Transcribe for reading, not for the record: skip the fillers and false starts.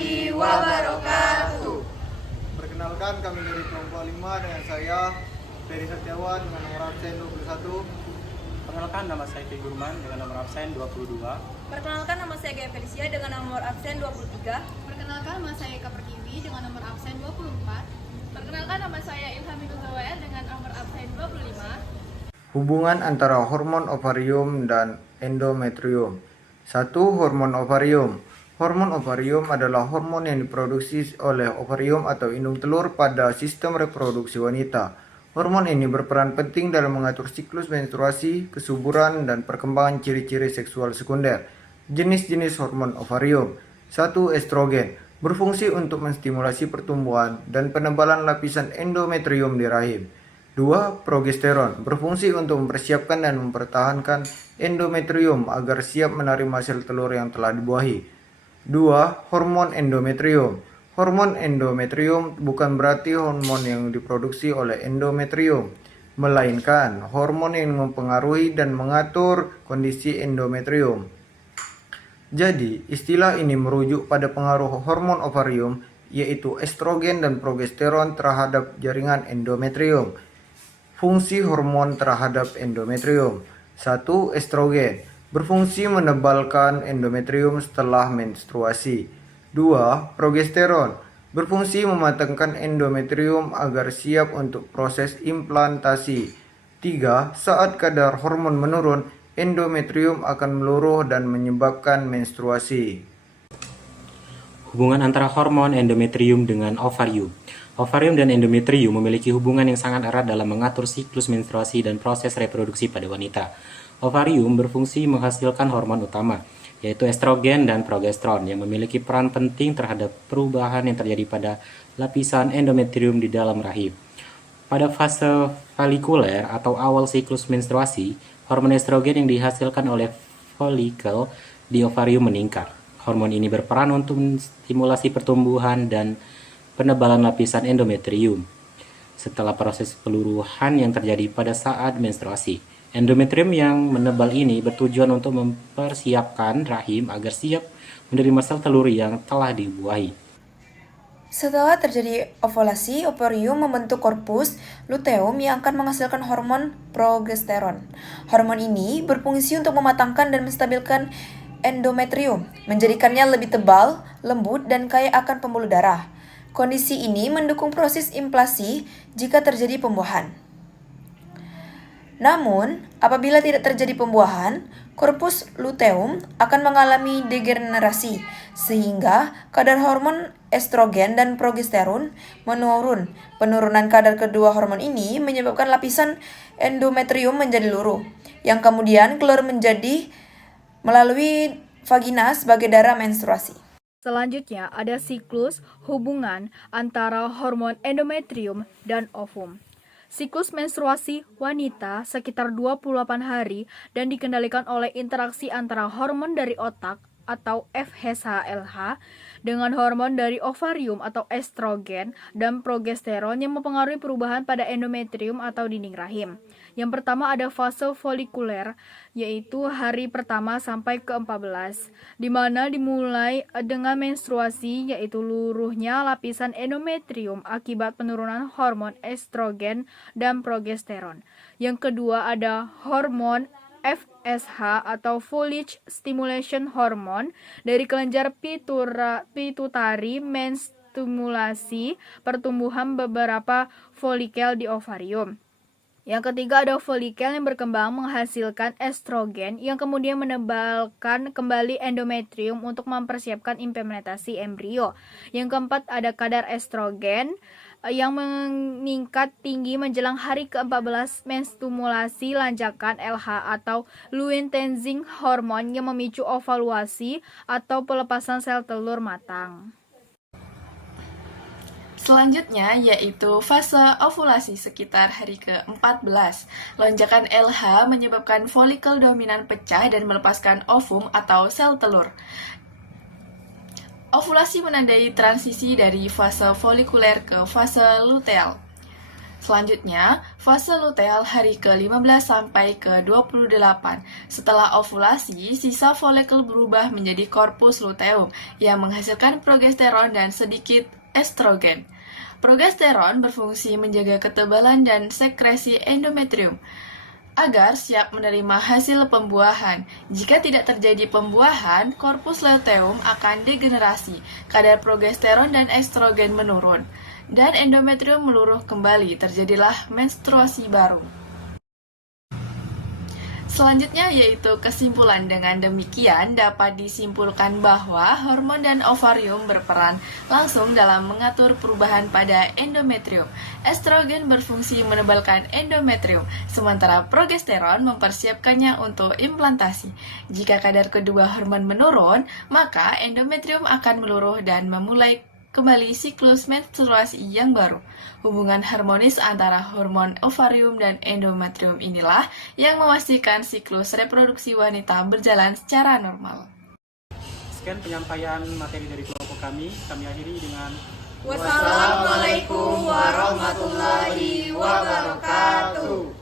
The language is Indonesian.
warahmatullahi wabarakatuh. Perkenalkan, kami dari kelompok 5 dengan saya Ferry Setiawan dengan nomor absen 21. Perkenalkan, nama saya Ki Gurman dengan nomor absen 22. Perkenalkan, nama saya Gaya Felicia dengan nomor absen 23. Perkenalkan, nama saya Eka Pertiwi dengan nomor absen 24. Perkenalkan, nama saya Ilhaminul Zawahir dengan nomor absen 25. Hubungan antara hormon ovarium dan endometrium. 1. Hormon ovarium. Hormon ovarium adalah hormon yang diproduksi oleh ovarium atau indung telur pada sistem reproduksi wanita. Hormon ini berperan penting dalam mengatur siklus menstruasi, kesuburan, dan perkembangan ciri-ciri seksual sekunder. Jenis-jenis hormon ovarium. 1. Estrogen. Berfungsi untuk menstimulasi pertumbuhan dan penebalan lapisan endometrium di rahim. 2. Progesteron. Berfungsi untuk mempersiapkan dan mempertahankan endometrium agar siap menerima sel telur yang telah dibuahi. 2. Hormon endometrium. Hormon endometrium bukan berarti hormon yang diproduksi oleh endometrium, melainkan hormon yang mempengaruhi dan mengatur kondisi endometrium. Jadi, istilah ini merujuk pada pengaruh hormon ovarium, yaitu estrogen dan progesteron terhadap jaringan endometrium. Fungsi hormon terhadap endometrium. 1. Estrogen. Berfungsi menebalkan endometrium setelah menstruasi. 2. Progesteron. Berfungsi mematangkan endometrium agar siap untuk proses implantasi. 3. Saat kadar hormon menurun, endometrium akan meluruh dan menyebabkan menstruasi. Hubungan antara hormon endometrium dengan ovarium. Ovarium dan endometrium memiliki hubungan yang sangat erat dalam mengatur siklus menstruasi dan proses reproduksi pada wanita. Ovarium berfungsi menghasilkan hormon utama, yaitu estrogen dan progesteron, yang memiliki peran penting terhadap perubahan yang terjadi pada lapisan endometrium di dalam rahim. Pada fase folikuler atau awal siklus menstruasi, hormon estrogen yang dihasilkan oleh folikel di ovarium meningkat. Hormon ini berperan untuk menstimulasi pertumbuhan dan penebalan lapisan endometrium setelah proses peluruhan yang terjadi pada saat menstruasi. Endometrium yang menebal ini bertujuan untuk mempersiapkan rahim agar siap menerima sel telur yang telah dibuahi. Setelah terjadi ovulasi, ovarium membentuk korpus luteum yang akan menghasilkan hormon progesteron. Hormon ini berfungsi untuk mematangkan dan menstabilkan endometrium, menjadikannya lebih tebal, lembut, dan kaya akan pembuluh darah. Kondisi ini mendukung proses implantasi jika terjadi pembuahan. Namun, apabila tidak terjadi pembuahan, korpus luteum akan mengalami degenerasi, sehingga kadar hormon estrogen dan progesteron menurun. Penurunan kadar kedua hormon ini menyebabkan lapisan endometrium menjadi luruh, yang kemudian keluar menjadi melalui vagina sebagai darah menstruasi. Selanjutnya ada siklus hubungan antara hormon endometrium dan ovum. Siklus menstruasi wanita sekitar 28 hari dan dikendalikan oleh interaksi antara hormon dari otak atau FSH/LH dengan hormon dari ovarium atau estrogen dan progesteron yang mempengaruhi perubahan pada endometrium atau dinding rahim. Yang pertama ada fase folikuler, yaitu hari pertama sampai ke-14, di mana dimulai dengan menstruasi, yaitu luruhnya lapisan endometrium akibat penurunan hormon estrogen dan progesteron. Yang kedua ada hormon FSH atau Follicle Stimulation Hormone dari kelenjar pituitari menstimulasi pertumbuhan beberapa folikel di ovarium. Yang ketiga ada folikel yang berkembang menghasilkan estrogen yang kemudian menebalkan kembali endometrium untuk mempersiapkan implementasi embrio. Yang keempat ada kadar estrogen yang meningkat tinggi menjelang hari ke-14 menstimulasi lanjakan LH atau luteinizing hormone yang memicu ovaluasi atau pelepasan sel telur matang. Selanjutnya yaitu fase ovulasi sekitar hari ke-14. Lonjakan LH menyebabkan folikel dominan pecah dan melepaskan ovum atau sel telur. Ovulasi menandai transisi dari fase folikuler ke fase luteal. Selanjutnya, fase luteal hari ke-15 sampai ke-28. Setelah ovulasi, sisa folikel berubah menjadi korpus luteum yang menghasilkan progesteron dan sedikit estrogen. Progesteron berfungsi menjaga ketebalan dan sekresi endometrium agar siap menerima hasil pembuahan. Jika tidak terjadi pembuahan, korpus luteum akan degenerasi, kadar progesteron dan estrogen menurun, dan endometrium meluruh kembali, terjadilah menstruasi baru. Selanjutnya yaitu kesimpulan. Dengan demikian dapat disimpulkan bahwa hormon dan ovarium berperan langsung dalam mengatur perubahan pada endometrium. Estrogen berfungsi menebalkan endometrium, sementara progesteron mempersiapkannya untuk implantasi. Jika kadar kedua hormon menurun, maka endometrium akan meluruh dan memulai kembali siklus menstruasi yang baru. Hubungan harmonis antara hormon ovarium dan endometrium inilah yang memastikan siklus reproduksi wanita berjalan secara normal. Sekian penyampaian materi dari kelompok kami akhiri dengan Wassalamualaikum warahmatullahi wabarakatuh.